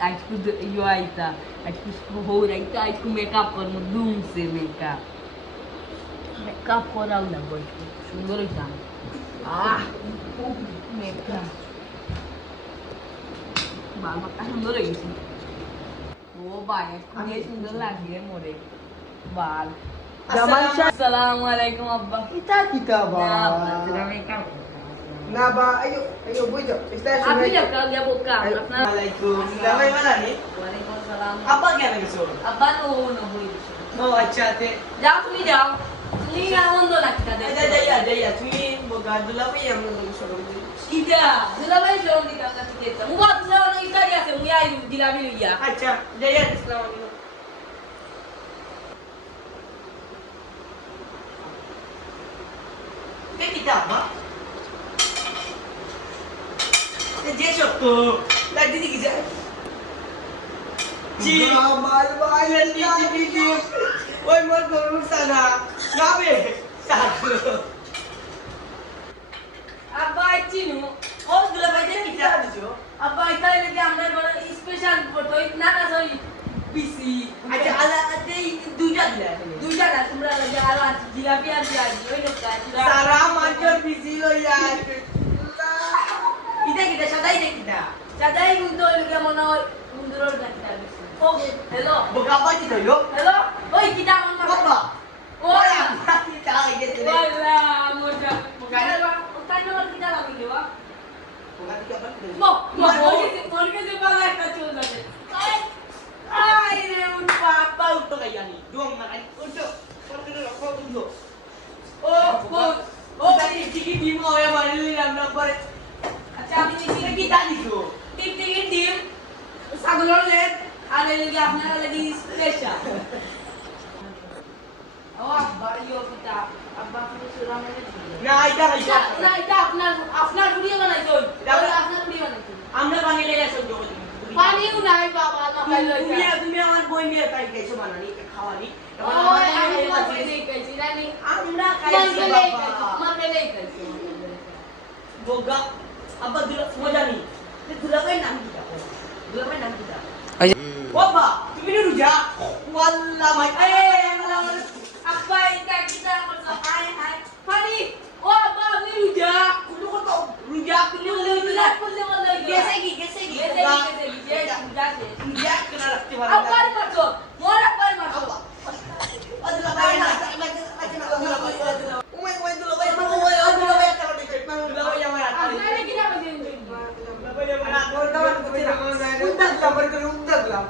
Acho que eu aí tá. Acho que o horror aí tá. Acho que o make-up por no doom se make-up. Make-up por all na boy. Sundo ita. Make-up. Mama ka sundo ita. Oh, bhai, acho que ये सुंदर लगी है मोरे बाल. Assalamualaikum abba. Kita Nah, ba? sudah make-up. Na ba? Ayo boy jo. Station Abi na. dah kagak buka. Assalamualaikum. Damai mana ni? Waalaikumsalam. Apa kya lagi so? Abba no no boy. Oh acha te. Jauh তুমি যাও তুমি আনন্দ লাগতা Jaya তুমি bogadula pa yam no so. ইদা দুলাভাই জোর দিতাম না ঠিক আছে মুবা তুলা অনেক ইকারি আছে মুই আই দিলাবি লইয়া Acha Jaya Assalamualaikum. Ke kita ba? Je shotto. Lagi di kija. Ji. Mal bayan ni. Oi mar dorur sana. Gabe. Satu. আব্বা চিনু Oh দুলাভাই যে kita দিছো. আব্বা এটাই লাগি আমরা বড় স্পেশাল ফটো না না সরি পিসি Acha ala ate duja dila. দুইটা না তোমরা লাগি আর জিলাপি আর জিলাপি ওই লোকটা Sara manjor busy lo ya. Kita kita sadai je kita. সাদাই কিন্তু ওই লোকে মনে হয় সুন্দর গাছটা ও hello Berapa kita yo? Hello ওই কিটা আমার Apa? ওই Kita gitu. ওয়ালা মোটা মোটা ওটা নম্বর কিটা লাগি দেবা Bukan tiga apa kita. মো মরকে যে পালা একটা চল যাবে আই রে উঠ Apa untuk kayak ni? Dua makan untuk. Kalau kita rokok untuk. ও ও Oh tadi tiki tim oh ya balik ni dalam nomor. আচ্ছা আমি Kita kita di tu. টিপ টিপ টিপ সাগরের লেট আর এই লাগি আপনারা লাগি স্পেশাল ও আব্বা ইও কিটা আব্বা আপনি সুরা মানে Nah itu aja. না এটা আপনার আপনার ভিডিও বানাইছো আপনার ভিডিও বানাইছো Amna panggil dia sonjo. পানিও নাই বাবা মাথায় লইয়া তুমি আমার বই নিয়ে তাই গেছো বানানি খাওয়ানি ওই আমি তোমাকে নেই কইছি রানি আমরা মাকে খাইছি নেই বাবা কইছি মাকে নেই কইছি boga apa dulu moja nih dulabai nam kita dulabai nam kita Wah, তুমি ni rujak. Wallah mai. Malah apa এটা kita করছো হাই হাই পানি ও বাবা আমি রুজা kudu ko to rujak ni রুজা করলে বলে gesegi. Rujak kena rakti wala. apa মারছো মোরা পার মারছো Dulabai na. Umay dulabai. Dulabai kalau dikit. Dulabai yang mana? আপনারে কিনা বলেন Dulabai yang mana? Undag lang, balik ko undag lang.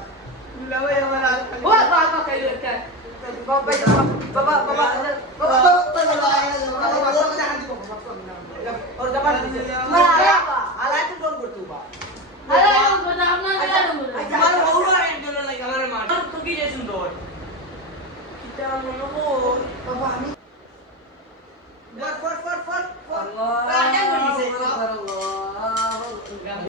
Dulabai yang mana? ও বাবা কাইলো একটা আরে কথা আপনার জানো Kita